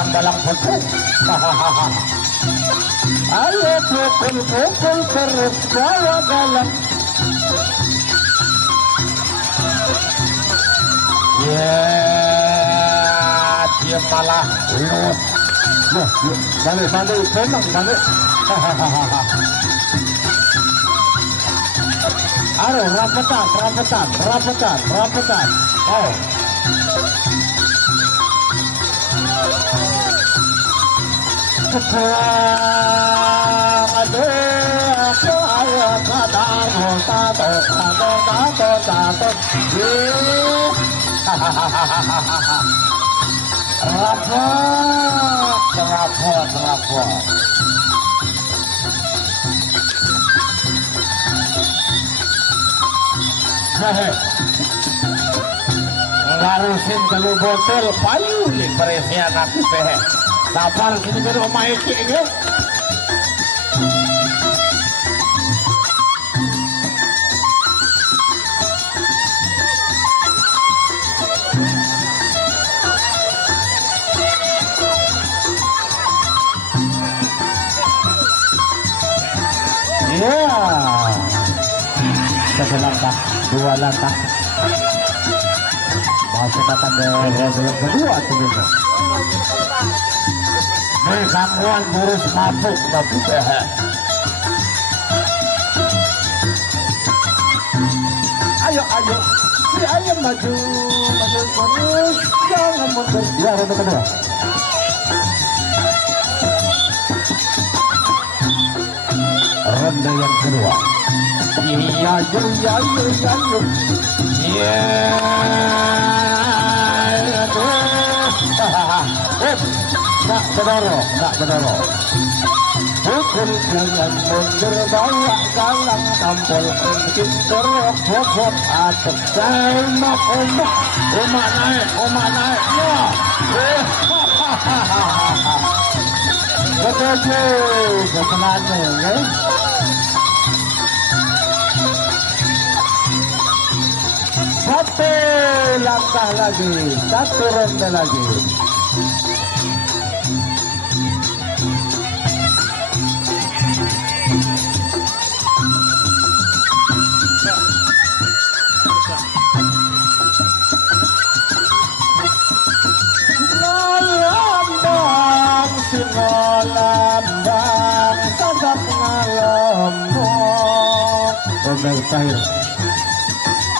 balang-balang putih. Ayo pukul-pukul terus bawa galang. Dia malah lulus. Balik senang balik. Aduh, rampetan. Oh. Rapot. Ngarusin kalau botol payu li perisian aku teh. Sabar sini ke rumah iki ge. Satu langkah, dua langkah. Masuk datang ke ronde kedua sebenarnya. Gangguan burus mabuk tapi ayo si ayam maju terus jangan mundur. Ya, ronde kedua. Ronde yang kedua. Iya. Tak bedoro. Pukul jangan mundur bawa galang tampol mungkin terok bobot atuk omak naik ya. Betul kesenangan ya. Satu langkah lagi, satu ronde lagi. Lambang, sadak ngalembok. Ronde terakhir.